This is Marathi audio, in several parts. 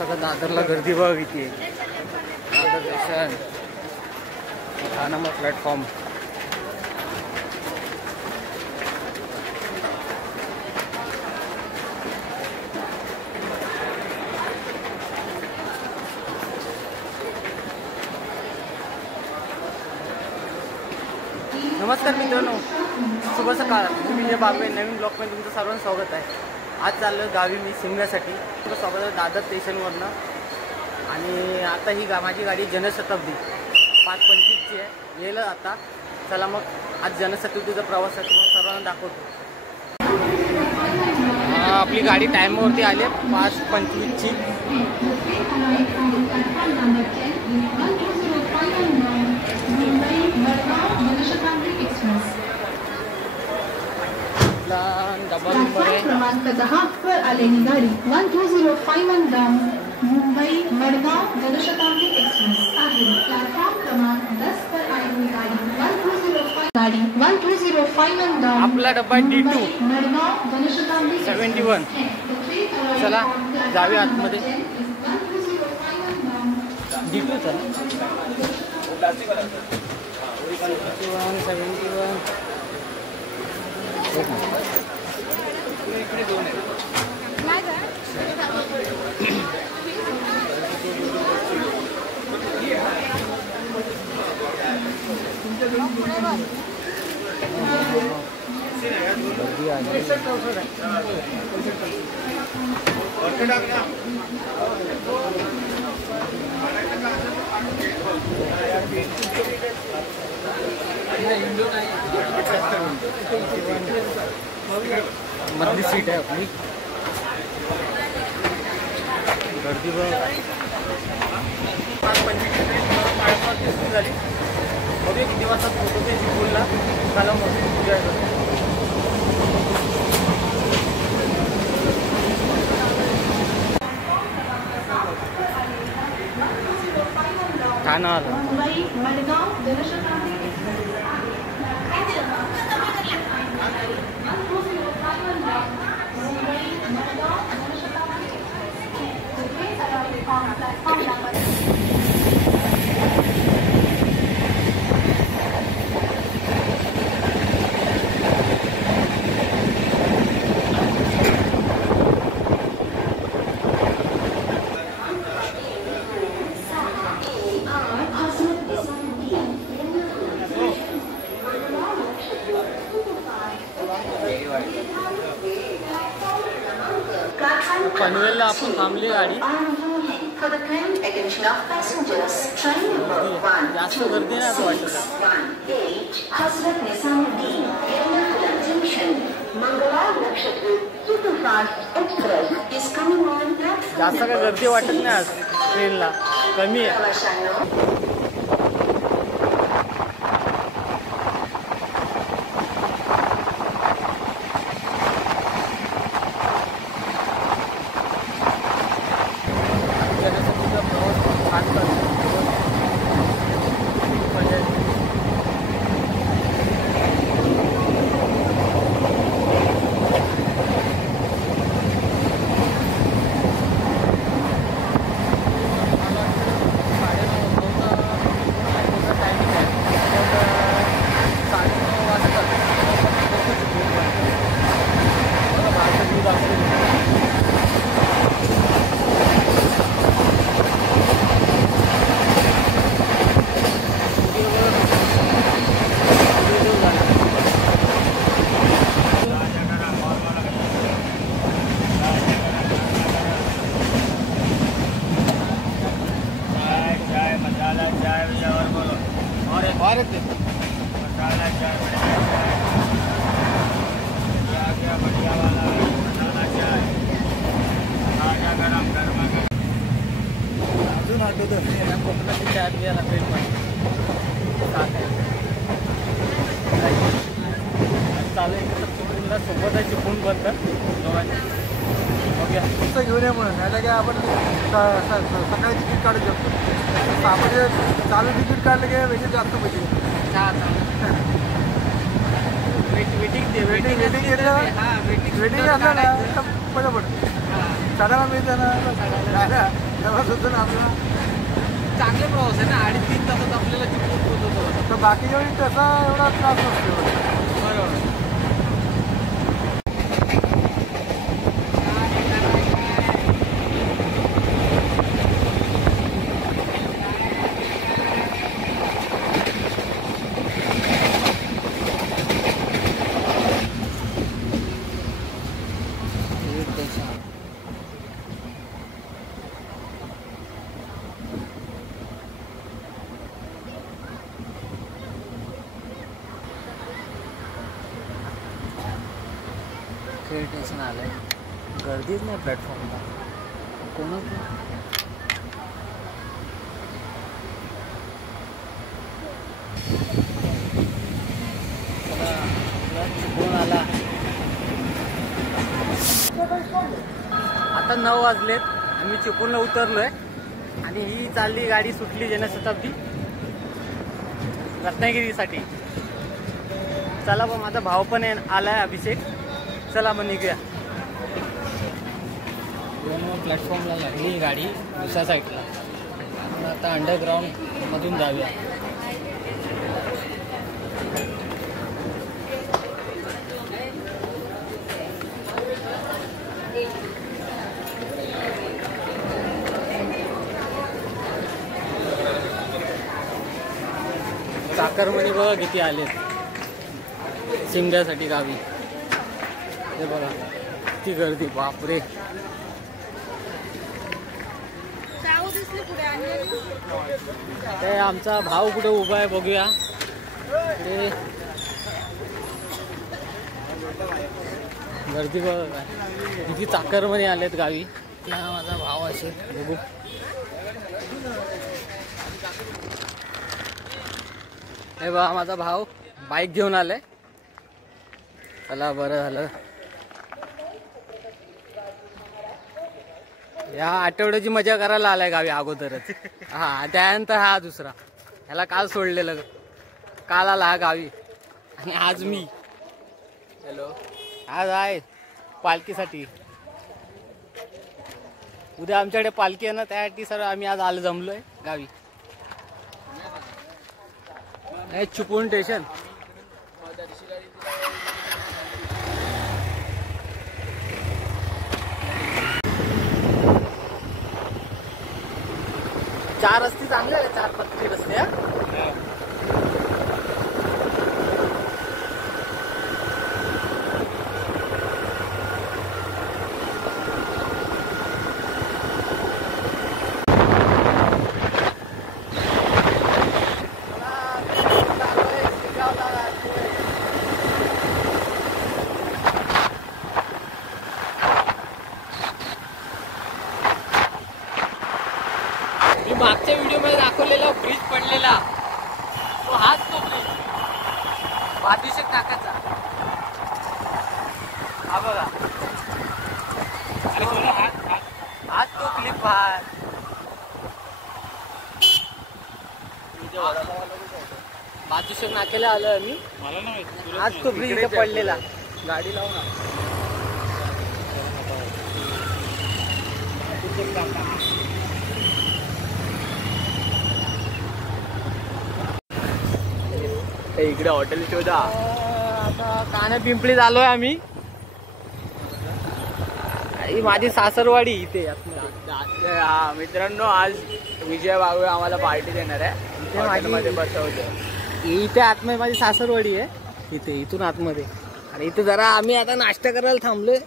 सगळं दादरला गर्दी बघ किती आहे. Dadar station 6 number platform. नमस्कार मित्रांनो, शुभ सकाळ. मी विजय बाबे, नवीन ब्लॉगमध्ये तुमचं सर्वांचं स्वागत आहे. आज चाललो गावी मी सिमल्यासाठी. तुमचं स्वागत आहे दादर स्टेशनवरनं. आणि आता ही माझी गाडी जनशताब्दी 5:25ची आहे. येईल आता. चला मग आज जनशताब्दीचा प्रवास आहे, तुम्हाला सर्वांना दाखवतो. आपली गाडी टाईमवरती आली आहे 5:25ची. डबल नंबर आहे क्रमांक 10 वर आलेली गाडी 12051 डाऊन मुंबई मडगाव जनशताब्दी एक्सप्रेस आहे. प्लॅटफॉर्म क्रमांक 10 वर आलेली गाडी 12051 डाऊन. आपला डब्बा D2 मडगाव जनशताब्दी 71. चला जाऊया आतमध्ये. D2 चला 71. इकडे दोन आहे. मधली सीट आहे आपली. गर्दी बघ. 5:25 सुरू झाली. बघूया किती वाजता पोहोचतो ते बोलला. चला मग पूजा करतो. ठाणा आलं. मुंबई मडगाव जनशताब्दी पनवेलला आपण थांबली गाडी. जास्त गर्दी नाही असं वाटतं. जास्त काय गर्दी वाटत नाही आज ट्रेनला. कमी आहे. अजून आठवतं कोकणाची चहा पियाला ट्रेनमध्ये चालू आहे. चिपळूणला सोबत आहे. चिपळूण बंद दोघांनी. बघूया पुस्तक घेऊन या म्हणून. नाही काय आपण सकाळी तिकीट काढू शकतो. आपण चालू तिकीट काढलं की वेगळे जास्त पैसे. वेटिंग असलं ना पडतं. साधारण मिळतं ना. तेव्हापासून आपला चांगले प्रवास आहे ना, 2.5-3 तासात आपल्याला चिपळूण पोहोचवतो. तर बाकीच्या वेळी त्याचा एवढा त्रास नसतो. बरोबर. ट्रेन स्टेशन आलंय, गर्दीच नाही प्लॅटफॉर्मला, कोणच नाही. कोण आला. आता 9 वाजलेत, आम्ही चिपळूणला उतरलोय आणि ही चालली गाडी, सुटली जनशताब्दी रत्नागिरीसाठी. चला मग, माझा भाव पण आलाय अभिषेक. चला मग निघूया. प्लॅटफॉर्मला लागली गाडी दुसऱ्या साईडला. आपण आता अंडरग्राऊंड मधून जाऊया. चाकरमणी बघा किती आलेत शिमग्यासाठी गावी. हे बघा किती गर्दी, बापरे. ते आमचा भाऊ कुठे उभा आहे बघूया. गर्दी बघा किती चाकरमणी आलेत गावी. हा माझा भाव असेल, बघू. हे बघा माझा भाव बाईक घेऊन आलाय. चला बरं झालं. या आठवड्याची मजा करायला आलाय गावी अगोदरच. हा, त्यानंतर हा दुसरा. ह्याला काल सोडलेलं, काल आला हा गावी आणि आज मी. हॅलो, आज आहे पालखीसाठी. उद्या आमच्याकडे पालखी आहे ना, त्यासाठी सर आम्ही आज आलं जमलोय गावी. चिपळूण स्टेशन. चार रस्ते चांगले आहे, 4 पत्ती रस्ते. मागच्या व्हिडिओमध्ये दाखवलेला ब्रिज पडलेला, तो हाच तो ब्रिज अभिषेक काकाचा. हा बघा, हाच तो क्लिप. बाजूशेक नाक्याला आलोय आम्ही. हाच तो ब्रिज इथे पडलेला. गाडी लावून इकडे हॉटेल शोधा. आता कानापिंपळीत आलोय आम्ही. ही माझी सासरवाडी इथे. हा मित्रांनो, आज विजय बाबू आम्हाला पार्टी देणार आहे. हॉटेलमध्ये बसवतो. इथे आतमध्ये माझी सासरवाडी आहे, इथे इथून आतमध्ये. आणि इथे जरा आम्ही आता नाश्ता करायला थांबलोय.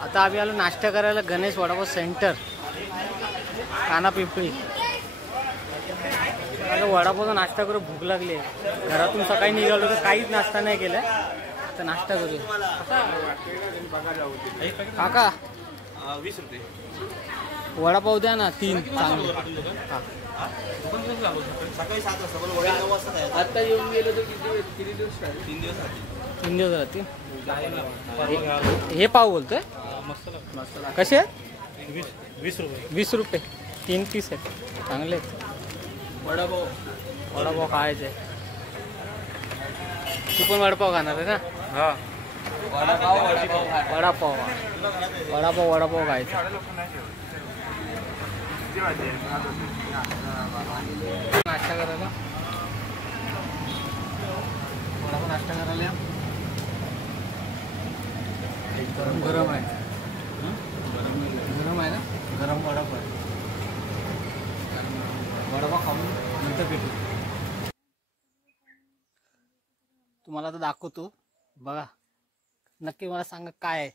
आता आम्ही आलो नाश्ता करायला गणेश वडापाव सेंटर, कानापिंपळी. आता वडापावचा नाश्ता करून भूक लागली आहे. घरातून सकाळी निघालो तर काहीच नाश्ता नाही केलाय. तर नाश्ता करूया. काका 20 रुपये वडापाव द्या ना, 3 चांगले. सकाळी 7 वाजता. आता येऊन गेलो तर किती दिवस? 3 दिवस. 3 दिवस राहतील. हे पाव बोलतोय कसे आहेत? 20 रुपये. 20 रुपये 3 पीस आहेत. चांगले आहेत. वडापाव खायचे. तू पण वडापाव खाणार आहे ना? हा, वडापाव वडापाव खायचा. नाश्ता करायला मला पण नाश्ता करायला या. गरम गरम आहे. गरम आहे ना. गरम वडापाव आहे. वडापाव खाऊन नंतर भेटू. तुम्हाला तर दाखवतो बघा. नक्की मला सांगा काय आहे.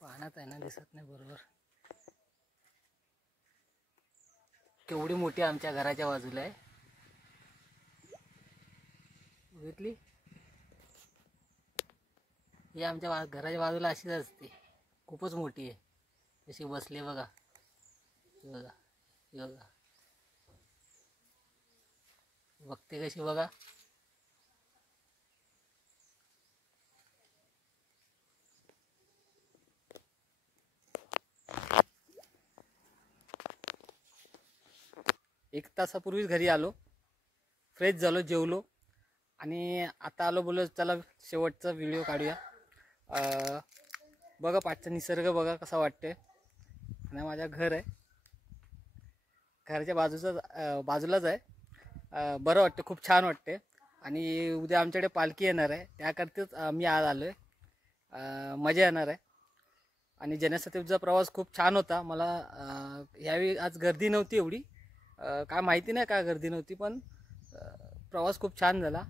पाण्यात आहे ना, दिसत नाही बरोबर. केवढी मोठी आमच्या घराच्या बाजूला आहे. बघितली ही आमच्या घराच्या बाजूला अशीच असते. खूपच मोठी आहे. कशी बसली बघा. बघा बघा बघते कशी बघा. एक तासापूर्वीच घरी आलो. फ्रेश झालो, जेवलो आणि आता आलो. बोललो चला शेवटचा व्हिडिओ काढूया. बघा पाठचा निसर्ग बघा कसा वाटते. आणि माझ्या घर आहे. घराच्या बाजूलाच आहे. बरं वाटते, खूप छान वाटते. आणि उद्या आमच्याकडे पालखी येणार आहे. त्याकरताच मी आज आलो आहे. मजा येणार आहे. आणि जनशताब्दीचा प्रवास खूप छान होता. मला यावेळी आज गर्दी नव्हती एवढी. काय माहिती नाही का गर्दी नव्हती, पण प्रवास खूप छान झाला.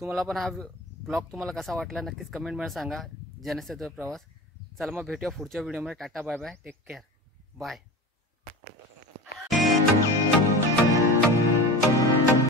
तुम्हाला पण हा ब्लॉग तुम्हाला कसा वाटला नक्कीच कमेंटमध्ये सांगा. जनशताब्दीचा प्रवास. चला मग भेटूया पुढच्या व्हिडिओमध्ये. Tata bye bye. Take care. Bye.